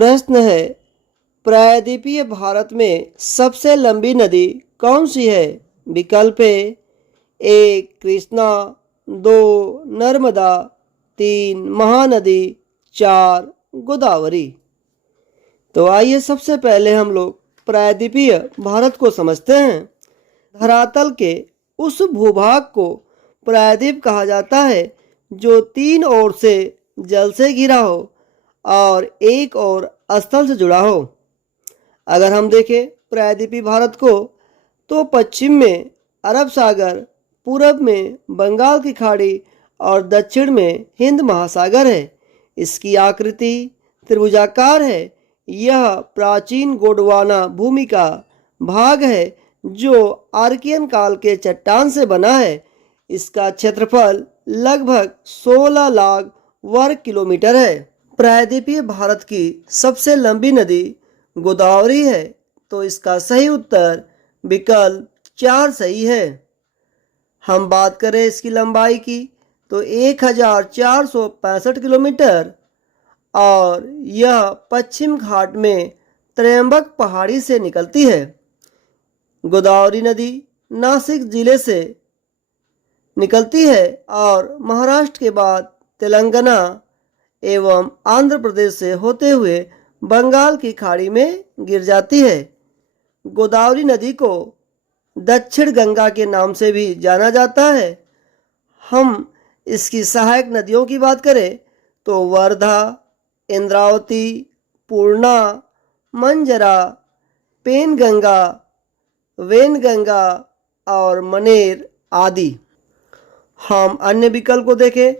प्रश्न है, प्रायद्वीपीय भारत में सबसे लंबी नदी कौन सी है? विकल्प है 1 कृष्णा, 2 नर्मदा, 3 महानदी, 4 गोदावरी। तो आइए सबसे पहले हम लोग प्रायद्वीपीय भारत को समझते हैं। धरातल के उस भूभाग को प्रायद्वीप कहा जाता है जो 3 ओर से जल से घिरा हो और एक ओर स्थल से जुड़ा हो। अगर हम देखें प्रायद्वीपीय भारत को तो पश्चिम में अरब सागर, पूरब में बंगाल की खाड़ी और दक्षिण में हिंद महासागर है। इसकी आकृति त्रिभुजाकार है। यह प्राचीन गोंडवाना भूमि का भाग है जो आर्कियन काल के चट्टान से बना है। इसका क्षेत्रफल लगभग 16 लाख वर्ग किलोमीटर है। प्रायद्वीपीय भारत की सबसे लंबी नदी गोदावरी है। तो इसका सही उत्तर विकल्प 4 सही है। हम बात करें इसकी लंबाई की तो 1465 किलोमीटर और यह पश्चिम घाट में त्रयंबक पहाड़ी से निकलती है। गोदावरी नदी नासिक जिले से निकलती है और महाराष्ट्र के बाद तेलंगाना एवं आंध्र प्रदेश से होते हुए बंगाल की खाड़ी में गिर जाती है। गोदावरी नदी को दक्षिण गंगा के नाम से भी जाना जाता है। हम इसकी सहायक नदियों की बात करें तो वर्धा, इंद्रावती, पूर्णा, मंजरा, पेनगंगा, वेनगंगा और मनेर आदि। हम अन्य विकल्प को देखें।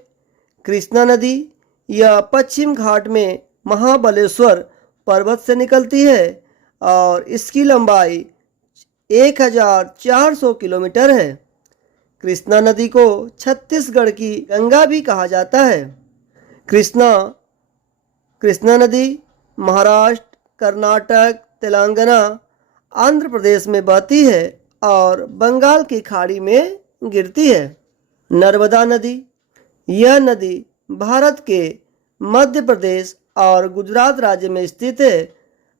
कृष्णा नदी यह पश्चिम घाट में महाबलेश्वर पर्वत से निकलती है और इसकी लंबाई 1400 किलोमीटर है। कृष्णा नदी को छत्तीसगढ़ की गंगा भी कहा जाता है। कृष्णा नदी महाराष्ट्र, कर्नाटक, तेलंगाना, आंध्र प्रदेश में बहती है और बंगाल की खाड़ी में गिरती है। नर्मदा नदी यह नदी भारत के मध्य प्रदेश और गुजरात राज्य में स्थित है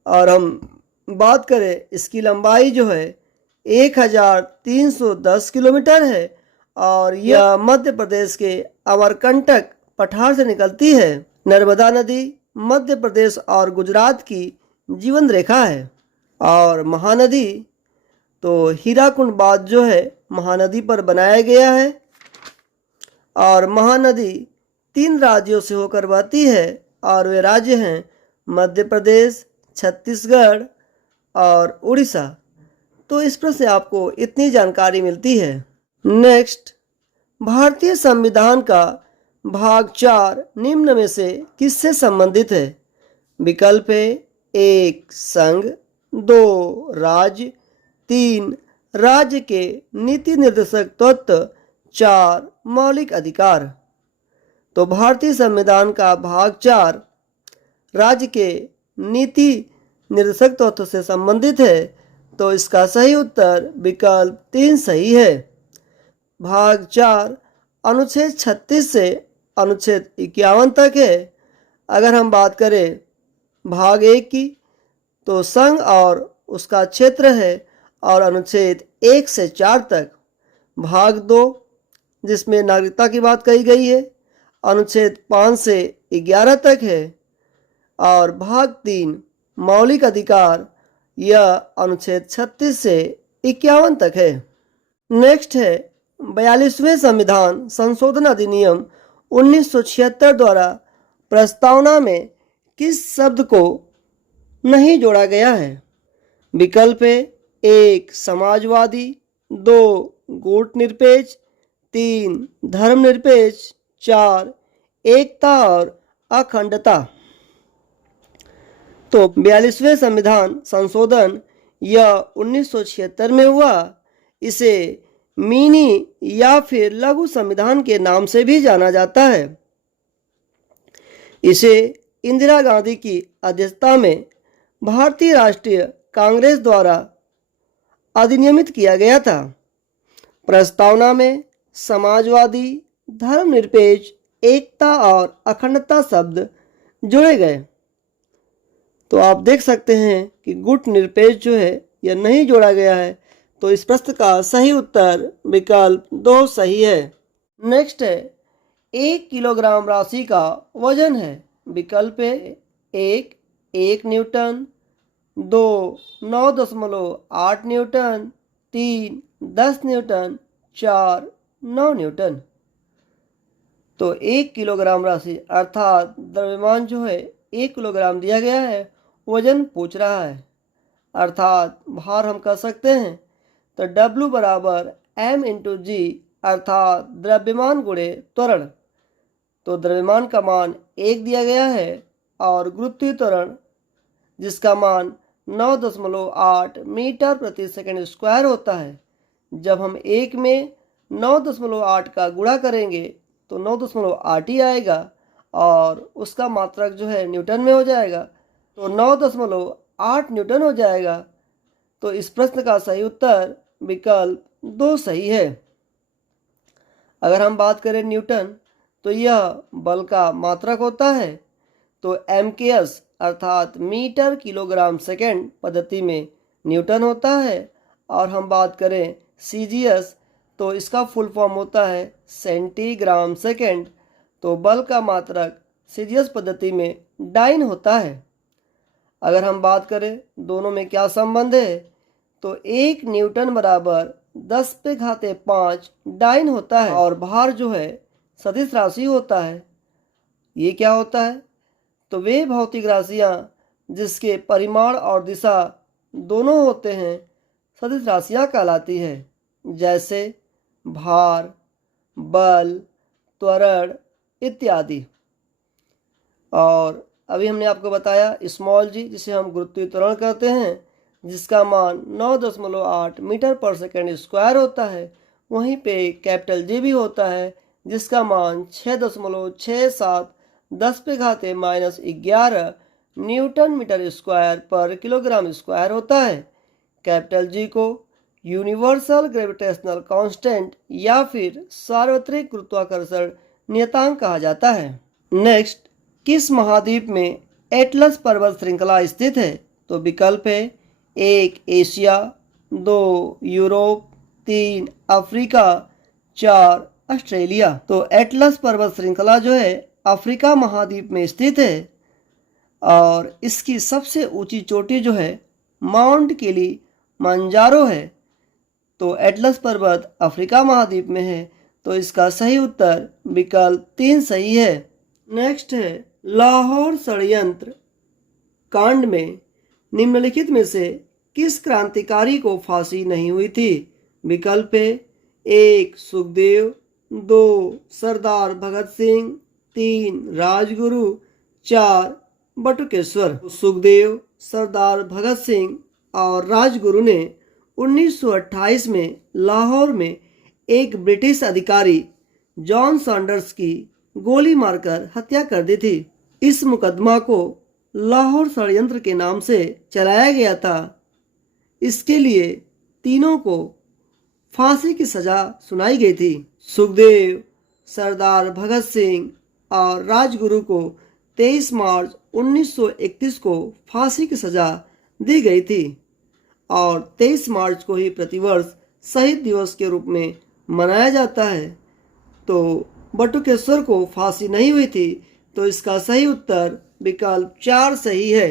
और हम बात करें इसकी लंबाई जो है 1310 किलोमीटर है और यह मध्य प्रदेश के अमरकंटक पठार से निकलती है। नर्मदा नदी मध्य प्रदेश और गुजरात की जीवन रेखा है। और महानदी तो हीराकुंड बांध जो है महानदी पर बनाया गया है और महानदी 3 राज्यों से होकर बहती है और वे राज्य हैं मध्य प्रदेश, छत्तीसगढ़ और उड़ीसा। तो इस पर से आपको इतनी जानकारी मिलती है। नेक्स्ट, भारतीय संविधान का भाग 4 निम्न में से किससे संबंधित है? विकल्प है 1 संघ, 2 राज्य, 3 राज्य के नीति निर्देशक तत्व, 4 मौलिक अधिकार। तो भारतीय संविधान का भाग 4 राज्य के नीति निर्देशक तत्व से संबंधित है। तो इसका सही उत्तर विकल्प 3 सही है। भाग 4 अनुच्छेद 36 से अनुच्छेद 51 तक है। अगर हम बात करें भाग 1 की तो संघ और उसका क्षेत्र है और अनुच्छेद 1 से 4 तक। भाग 2 जिसमें नागरिकता की बात कही गई है अनुच्छेद 5 से 11 तक है और भाग 3 मौलिक अधिकार यह अनुच्छेद 36 से 51 तक है। नेक्स्ट है 42वें संविधान संशोधन अधिनियम 1976 द्वारा प्रस्तावना में किस शब्द को नहीं जोड़ा गया है? विकल्प है 1 समाजवादी, 2 गुटनिरपेक्ष, 3 धर्मनिरपेक्ष, 4 एकता और अखंडता। तो 42वें संविधान संशोधन यह 1976 में हुआ। इसे मिनी या फिर लघु संविधान के नाम से भी जाना जाता है। इसे इंदिरा गांधी की अध्यक्षता में भारतीय राष्ट्रीय कांग्रेस द्वारा अधिनियमित किया गया था। प्रस्तावना में समाजवादी, धर्मनिरपेक्ष, एकता और अखंडता शब्द जोड़े गए। तो आप देख सकते हैं कि गुट निरपेक्ष जो है यह नहीं जोड़ा गया है। तो इस प्रश्न का सही उत्तर विकल्प 2 सही है। नेक्स्ट है 1 किलोग्राम राशि का वजन है। विकल्प है 1 न्यूटन, 2 9.8 न्यूटन, 3 10 न्यूटन, 4 9 न्यूटन। तो 1 किलोग्राम राशि अर्थात द्रव्यमान जो है 1 किलोग्राम दिया गया है, वजन पूछ रहा है अर्थात भार हम कह सकते हैं। तो W बराबर m इंटू जी अर्थात द्रव्यमान गुणे त्वरण। तो द्रव्यमान का मान 1 दिया गया है और गुरुत्वीय त्वरण जिसका मान 9.8 मीटर प्रति सेकंड स्क्वायर होता है। जब हम 1 में 9.8 का गुणा करेंगे तो 9.8 ही आएगा और उसका मात्रक जो है न्यूटन में हो जाएगा, तो 9.8 न्यूटन हो जाएगा। तो इस प्रश्न का सही उत्तर विकल्प 2 सही है। अगर हम बात करें न्यूटन, तो यह बल का मात्रक होता है। तो MKS अर्थात मीटर किलोग्राम सेकंड पद्धति में न्यूटन होता है। और हम बात करें CGS, तो इसका फुल फॉर्म होता है सेंटीग्राम सेकंड। तो बल का मात्रक CGS पद्धति में डाइन होता है। अगर हम बात करें दोनों में क्या संबंध है, तो 1 न्यूटन बराबर 10⁵ डाइन होता है और भार जो है सदिश राशि होता है। ये क्या होता है, तो वे भौतिक राशियाँ जिसके परिमाण और दिशा दोनों होते हैं सदिश राशियाँ कहलाती है, जैसे भार, बल, त्वरण इत्यादि। और अभी हमने आपको बताया स्मॉल जी जिसे हम गुरुत्वीय त्वरण कहते हैं, जिसका मान 9.8 मीटर पर सेकंड स्क्वायर होता है। वहीं पे कैपिटल जी भी होता है जिसका मान 6.67 10⁻⁻11 न्यूटन मीटर स्क्वायर पर किलोग्राम स्क्वायर होता है। कैपिटल जी को यूनिवर्सल ग्रेविटेशनल कांस्टेंट या फिर सार्वत्रिक गुरुत्वाकर्षण नियतांक कहा जाता है। नेक्स्ट, किस महाद्वीप में एटलस पर्वत श्रृंखला स्थित है? तो विकल्प है 1 एशिया, 2 यूरोप, 3 अफ्रीका, 4 ऑस्ट्रेलिया। तो एटलस पर्वत श्रृंखला जो है अफ्रीका महाद्वीप में स्थित है और इसकी सबसे ऊंची चोटी जो है माउंट किलिमंजारो है। तो एटलस पर्वत अफ्रीका महाद्वीप में है। तो इसका सही उत्तर विकल्प 3 सही है। नेक्स्ट है लाहौर षड्यंत्र कांड में निम्नलिखित में से किस क्रांतिकारी को फांसी नहीं हुई थी? विकल्प है 1 सुखदेव, 2 सरदार भगत सिंह, 3 राजगुरु, 4 बटुकेश्वर। सुखदेव, सरदार भगत सिंह और राजगुरु ने 1928 में लाहौर में एक ब्रिटिश अधिकारी जॉन सैंडर्स की गोली मारकर हत्या कर दी थी। इस मुकदमा को लाहौर षड्यंत्र के नाम से चलाया गया था। इसके लिए तीनों को फांसी की सजा सुनाई गई थी। सुखदेव, सरदार भगत सिंह और राजगुरु को 23 मार्च 1931 को फांसी की सजा दी गई थी और 23 मार्च को ही प्रतिवर्ष शहीद दिवस के रूप में मनाया जाता है। तो बटुकेश्वर को फांसी नहीं हुई थी। तो इसका सही उत्तर विकल्प 4 सही है।